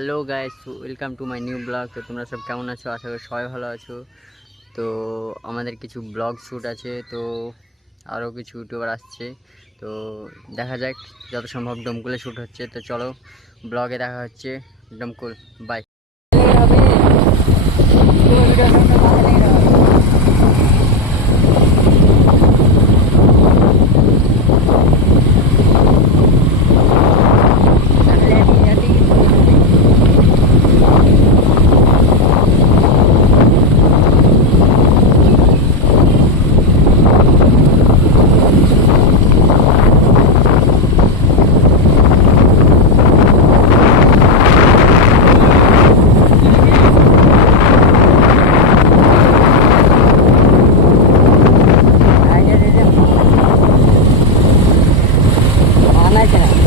Hello guys, welcome to my new blog. তো তোমরা সব কেমন আছো? আশা করি সবাই ভালো আছো। তো আমাদের কিছু ব্লগ শ্যুট আছে, তো আরও কিছু ইউটিউবার আসছে। তো দেখা যাক, যত সম্ভব ডোমকুলে শ্যুট হচ্ছে। তো চলো, ব্লগে দেখা হচ্ছে। ডোমকুল, বাই। আনা